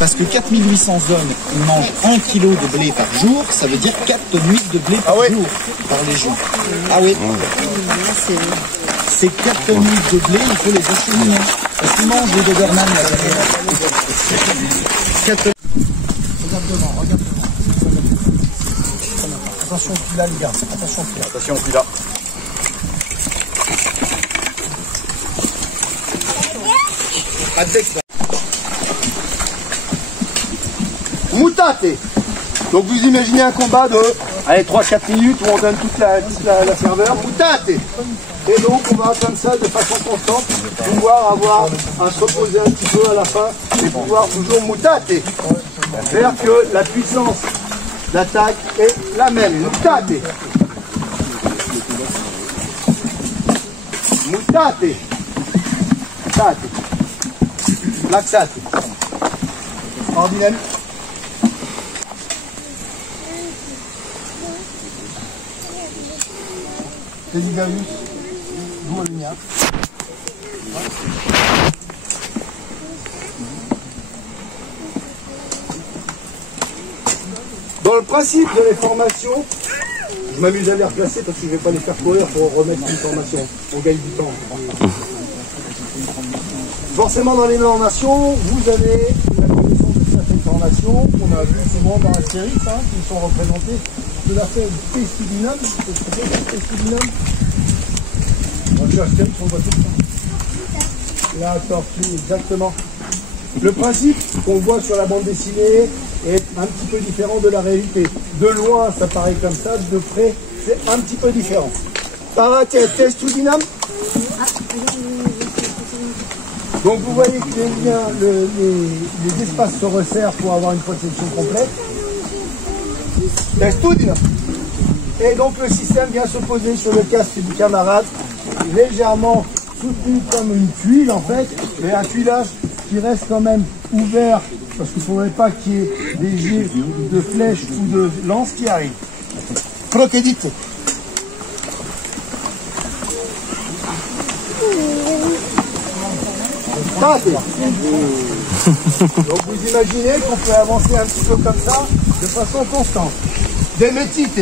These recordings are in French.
Parce que 4800 hommes mangent 1 kg de blé par jour, ça veut dire 4 tonnes de blé par jour, par légion. Ah oui. Ces 4 tonnes de blé, il faut les acheminer. Parce qu'ils mangent les Doberman là derrière. 4 tonnes. Regarde devant, regarde devant. Attention au là, les gars. Attention au là. Attention au là. Moutate. Donc vous imaginez un combat de 3-4 minutes où on donne toute la ferveur. Moutate. Et donc on va comme ça de façon constante pouvoir avoir à se reposer un petit peu à la fin et pouvoir toujours moutate. Faire que la puissance d'attaque est la même. Moutate. Moutate. Moutate. Laxate. Ordinel. Désigalus. D'où le mien. Dans le principe de les formations, je m'amuse à les replacer parce que je ne vais pas les faire courir pour remettre une formation. On gagne du temps. Forcément, dans les formations, vous avez la connaissance de certaines formations qu'on a vues souvent dans la série, qui sont représentées. Je l'ai fait Pestibinum. Pestibinum. On voit Astérix, on voit tout ça. La tortue, exactement. Le principe qu'on voit sur la bande dessinée est un petit peu différent de la réalité. De loin, ça paraît comme ça, de près, c'est un petit peu différent. Paratestudinum. Donc vous voyez que les espaces se resserrent pour avoir une protection complète. Testudinum. Et donc le système vient se poser sur le casque du camarade, légèrement soutenu comme une tuile en fait, mais un tuilage qui reste quand même ouvert, parce qu'il ne faudrait pas qu'il y ait des jets de flèches ou de lances qui arrivent. Croquedite. Donc vous imaginez qu'on peut avancer un petit peu comme ça, de façon constante. Des métites.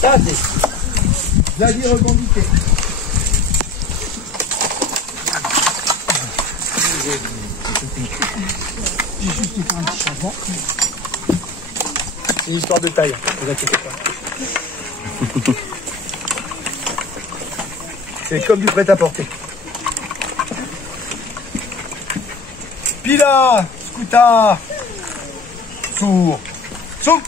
Tate. Vladi revendiqué. J'ai juste fait un petit changement. C'est une histoire de taille, ne vous inquiétez pas. C'est comme du prêt-à-porter. Pila, Scouta, sourd, sourd.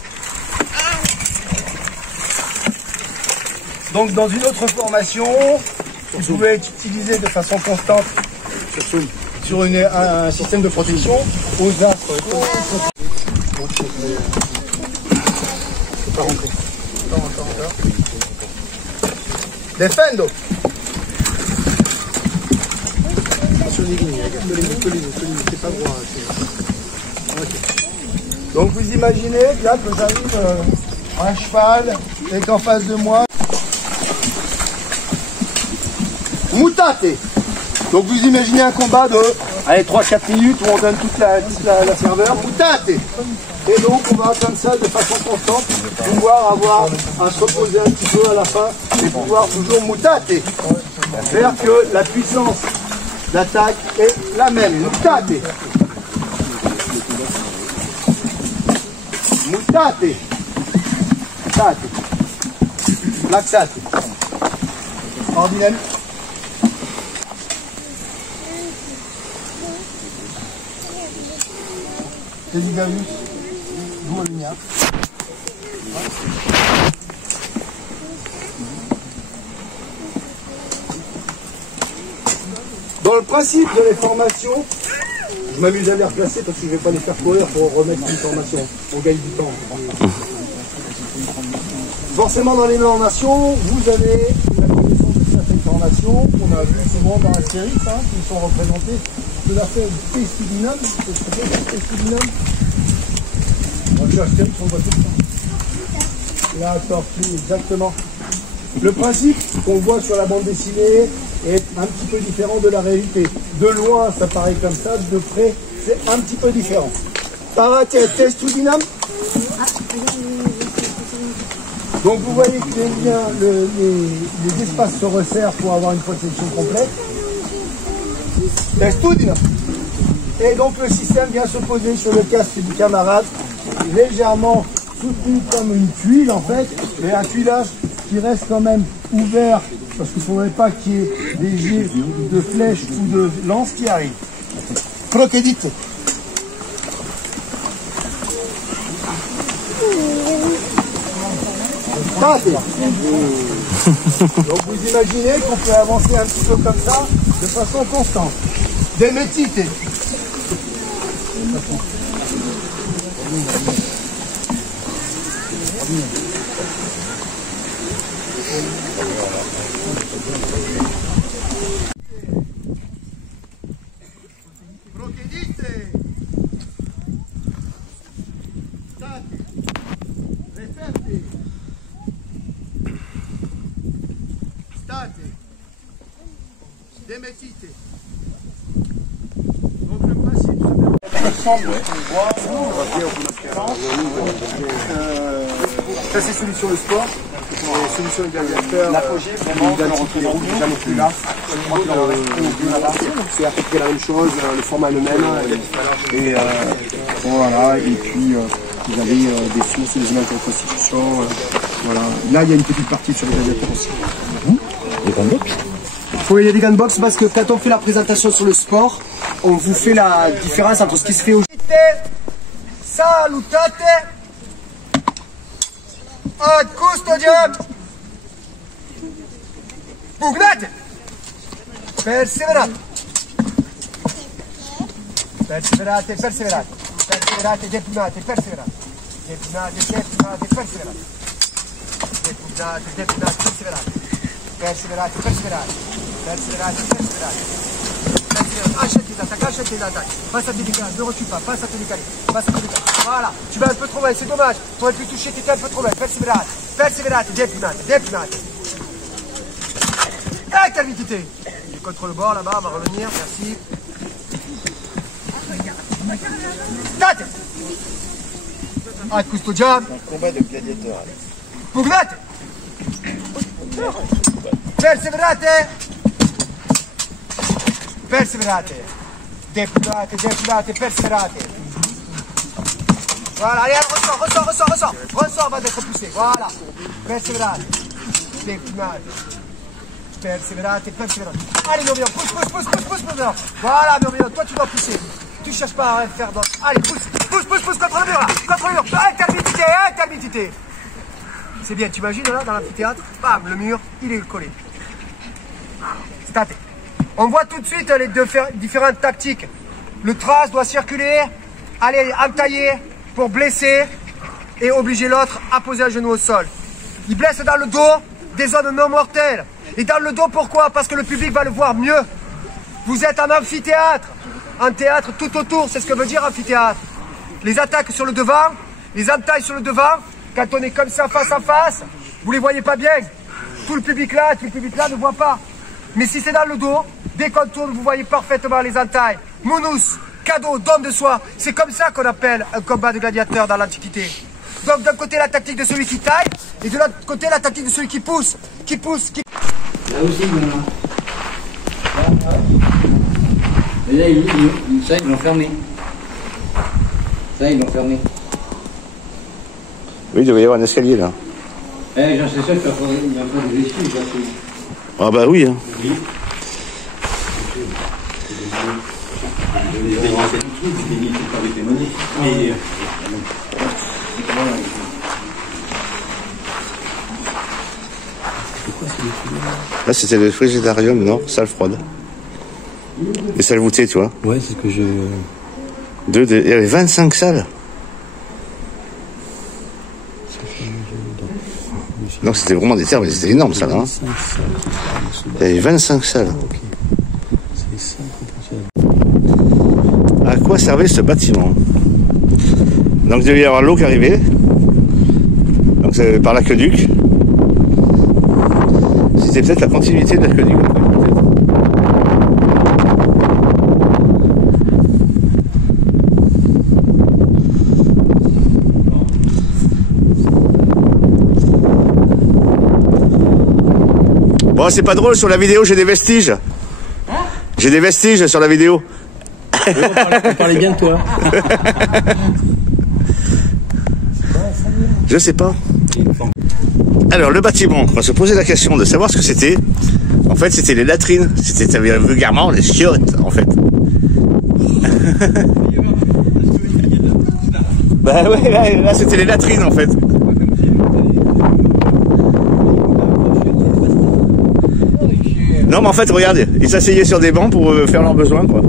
Donc dans une autre formation, qui pouvait être utilisée de façon constante sur un système de protection aux astres. Pas rentrer. Encore. Defendo. Sur les lignes, regarde les lignes, c'est pas droit. Donc vous imaginez là que j'arrive à cheval et qu'en face de moi. Moutate. Donc vous imaginez un combat de 3-4 minutes où on donne toute la ferveur. Moutate. Et donc on va comme ça de façon constante pouvoir avoir à se reposer un petit peu à la fin et pouvoir toujours moutate. Faire que la puissance d'attaque est la même. Moutate. Moutate. Moutate. Laxate. Ordinel. Désigalus. D'où le mien. Dans le principe de les formations, je m'amuse à les replacer parce que je ne vais pas les faire courir pour remettre une formation. On gagne du temps. Forcément, dans les formations, vous avez la connaissance de certaines formations qu'on a vues souvent dans la série, qui sont représentées. Je l'ai fait Pestibinum. tortue Astérix, on voit tout le temps. La tortue, exactement. Le principe qu'on voit sur la bande dessinée est un petit peu différent de la réalité. De loin, ça paraît comme ça, de près, c'est un petit peu différent. Parate, test ou dyname. Donc vous voyez que les espaces se resserrent pour avoir une protection complète. Test ou dyname. Et donc le système vient se poser sur le casque du camarade, légèrement soutenu comme une tuile en fait, mais un tuilage qui reste quand même ouvert, parce qu'il ne faudrait pas qu'il y ait des jets de flèches ou de lances qui arrivent. Procédite. Donc vous imaginez qu'on peut avancer un petit peu comme ça, de façon constante. Demetite. Donc le principe ça c'est celui sur le sport, celui sur le gladiateur. L'apogée vraiment de jamais plus là. C'est à peu près la même chose, le format est le même. Et voilà, et puis vous avez des sources, des images de reconstitution. Voilà. Là il y a une petite partie sur les gladiateurs aussi. Des gunbox? Oui, il y a des gunbox parce que quand on fait la présentation sur le sport, on vous fait la différence entre ce qui se fait aujourd'hui. Salutate ad custodiam pugnate perseverate perseverate perseverate perseverate depugnate perseverate depugnate depugnate perseverate depugnate depugnate perseverate perseverate perseverate perseverate perseverate. Achète tes attaques, achète tes attaques. Passe à te décaler, ne recule pas, passe à te décaler, passe à te décaler. Voilà, tu vas un peu trop loin, c'est dommage. Tu aurais pu toucher, tu étais un peu trop loin. Perseverate, perseverate, depugnate, depugnate. Et calvitité. Il est contre le bord là-bas, on va revenir, merci. State. Ad custodiam. Un combat de gladiateurs. Pugnate. Perseverate. Perseverate, depugnate, depugnate, perseverate. Voilà, allez, ressort, va d'être poussé, voilà. Perseverate, depugnate, perseverate, perseverate. Allez, Murmillon, pousse, Murmillon. Voilà, Murmillon, toi tu dois pousser. Tu cherches pas à rien faire d'autre. Allez, pousse, contre le mur, là, contre le mur. Intermittité. C'est bien, tu imagines là, dans l'amphithéâtre, bam, le mur, il est collé. State. On voit tout de suite les différentes tactiques. Le trace doit circuler, aller entailler pour blesser et obliger l'autre à poser un genou au sol. Il blesse dans le dos des zones non mortelles. Et dans le dos, pourquoi? Parce que le public va le voir mieux. Vous êtes en amphithéâtre. Un théâtre tout autour, c'est ce que veut dire amphithéâtre. Les attaques sur le devant, les entailles sur le devant, quand on est comme ça face à face, vous les voyez pas bien. Tout le public là ne voit pas. Mais si c'est dans le dos, dès qu'on tourne, vous voyez parfaitement les entailles. Mounous, cadeau, don de soi. C'est comme ça qu'on appelle un combat de gladiateurs dans l'Antiquité. Donc d'un côté la tactique de celui qui taille, et de l'autre côté la tactique de celui qui pousse. Là aussi, maintenant. Et là, ça, ils l'ont fermé. Oui, il devait y avoir un escalier là. J'en sais sûr qu'il y a pas de vestiges là. Ah bah oui. Hein. Oui. Là c'était le frigidarium, non? Salle froide. Les salles voûtées, tu vois. Ouais, c'est ce que je... Il y avait 25 salles. Donc c'était vraiment des terres, mais c'était énorme ça là. Hein. Il y avait 25 salles. À quoi servait ce bâtiment? Donc il devait y avoir l'eau qui arrivait. Donc c'est par l'aqueduc. C'était peut-être la continuité de l'aqueduc. Bon, c'est pas drôle, sur la vidéo, j'ai des vestiges. J'ai des vestiges sur la vidéo. On parlait bien de toi. Je sais pas. Alors, le bâtiment, on se posait la question de savoir ce que c'était. En fait, c'était les latrines. C'était vulgairement les chiottes, en fait. Bah ouais, là c'était les latrines, en fait. Non, mais en fait, regardez, ils s'asseyaient sur des bancs pour faire leurs besoins, quoi.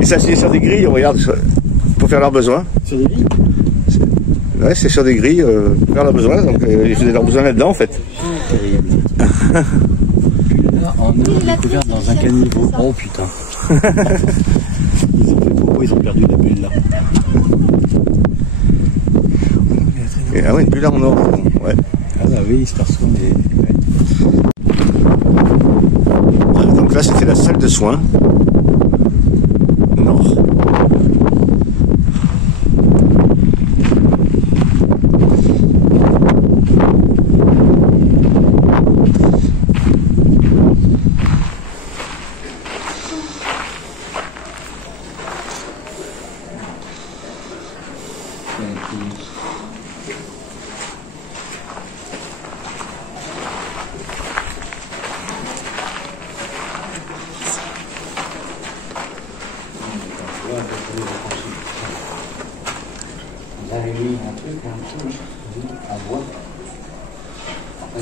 Ils s'asseyaient sur des grilles, regarde, pour faire leurs besoins. Sur des lits? Ouais, c'est sur des grilles, pour faire leurs besoins, donc ils faisaient leurs besoins là-dedans, en fait. Terrible. Puis là, en eau découverte dans un caniveau. Oh putain. Ils ont fait pourquoi ils ont perdu la bulle là. Et, ah ouais, une bulle en or. Ouais. Ah bah oui, c'est parce qu'on est... Ouais. Donc là, c'était la salle de soins. Nord. On avait mis un truc en bois. Après,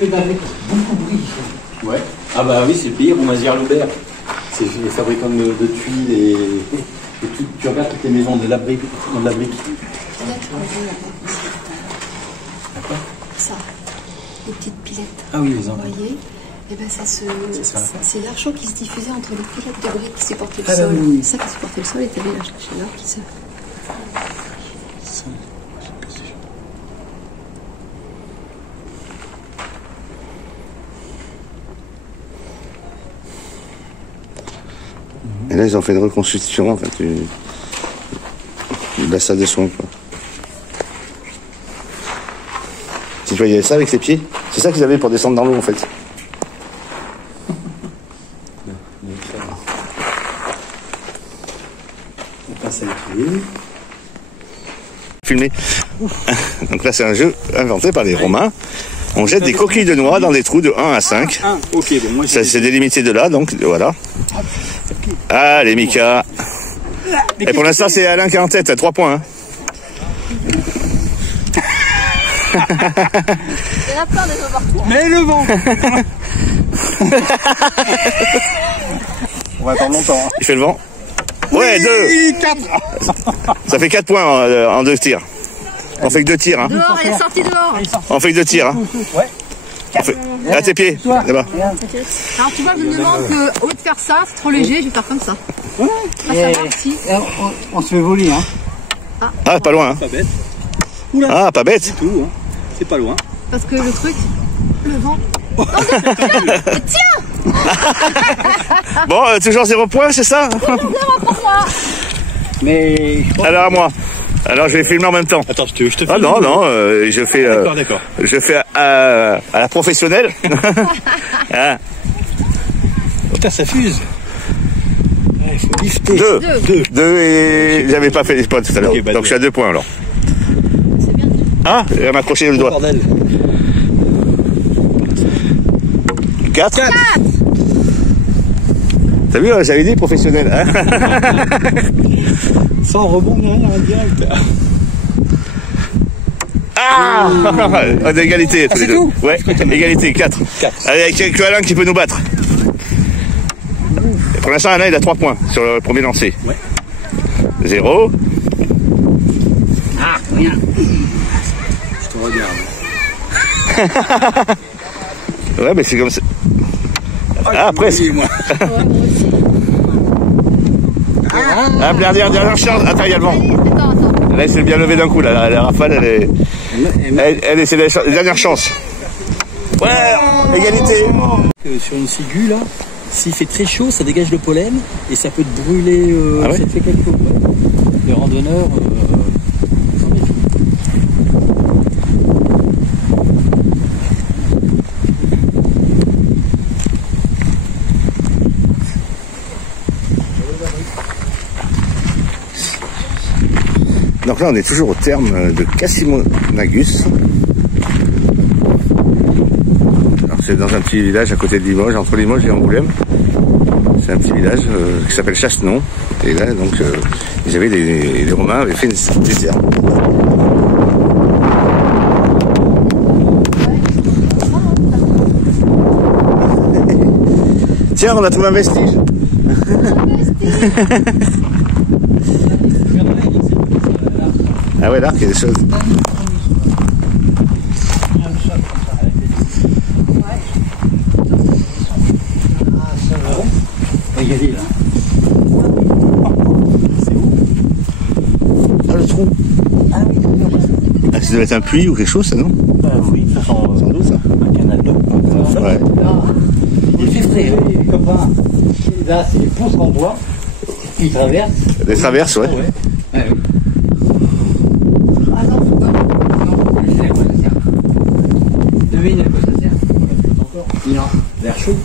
il y a beaucoup de bruit ici. Ouais. Ah bah oui, c'est le pays Roumazières-Loubert. C'est les fabricants de tuiles et tout. Tu regardes toutes les maisons de la brique. Ça, les petites pilettes. Ah oui, les Vous enfants. voyez, et ben c'est l'air chaud qui se diffusait entre les pilettes de briques qui supportaient le Ah bah sol. oui. Ça qui supportait le sol et t'avais la chaleur qui se... Et là, ils ont fait une reconstruction, en fait, de la salle de soins, quoi. Tu voyais ça avec ses pieds? C'est ça qu'ils avaient pour descendre dans l'eau, en fait. On passe à la clé. Filmé. Donc là, c'est un jeu inventé par les Romains. On jette des coquilles de noix dans des trous de 1 à 5. Ah, ok, bon, moi Ça, c'est délimité de là, donc voilà. Allez, Mika. Et pour l'instant, c'est Alain qui est en tête, à 3 points. Hein. Il y en a plein des fois partout. Mais le vent. On va attendre longtemps. Hein. Il fait le vent. Ouais, 2. 4. Ça fait 4 points en 2 tirs. On fait que 2 tirs. Hein. Dehors, elle est sortie dehors. On fait que 2 tirs. Hein. Ouais. On fait... À tes pieds, là-bas. Alors tu vois, je me demande que, au lieu de faire ça, c'est trop léger, je vais faire comme ça. Ouais. Ah, ça va aussi. On se fait voler, hein. Ah, pas loin. Hein. Pas bête. Ah, pas bête. Du tout, hein. C'est pas loin. Parce que le truc, le vent. Tiens. Bon, toujours 0 points, c'est ça? Mais. Alors à moi. Alors je vais filmer en même temps. Attends, je te filme. Ah non, non, je fais. D'accord. Je fais à la professionnelle. Hein. Putain, ça fuse. Il faut lifter. 2 et j'avais pas fait les points tout à l'heure. Ok, bah, donc je suis à 2 points alors. Ah, elle m'a accroché le doigt. Bordel. 4. T'as vu, j'avais dit professionnel. Hein. Sans rebond, rien, direct. Ah, on est égalité tous les deux. tout Ouais, égalité, 4. Avec que Alain qui peut nous battre. Et pour l'instant, Alain il a 3 points sur le premier lancer. Ouais. 0. Ah, rien. Je te regarde. Ouais, mais c'est comme ça. Ah, presque. Ah, dernière chance. Attends, il y a le vent. Attends. Là, il s'est bien levé d'un coup. Là. La rafale, c'est la dernière chance. Ouais, égalité. Sur une ciguë, là, s'il fait très chaud, ça dégage le pollen et ça peut te brûler. Ah ouais, ça te fait quelque chose. Les randonneurs. S'en méfient. Donc là, on est toujours au terme de Casimonagus. Alors c'est dans un petit village à côté de Limoges, entre Limoges et Angoulême. C'est un petit village qui s'appelle Chassenon. Et là, donc, ils avaient les Romains avaient fait une déserve. Tiens, on a trouvé un vestige. Ah ouais, là, il y a des choses. Regardez là. Ah, le trou. Ah oui, ah, ça doit être un puits ou quelque chose, ça, non? Oui, ça sent Sans doute, ça. un canal d'eau. Ouais. Il fait frais, hein. Les copains. Là, c'est les poutres en bois. Ils traversent. Des traverses, ouais. Ah oui. Ah non, faut pas. Non, je sais à quoi ça sert. Devine à quoi ça sert. Non, vers chaud.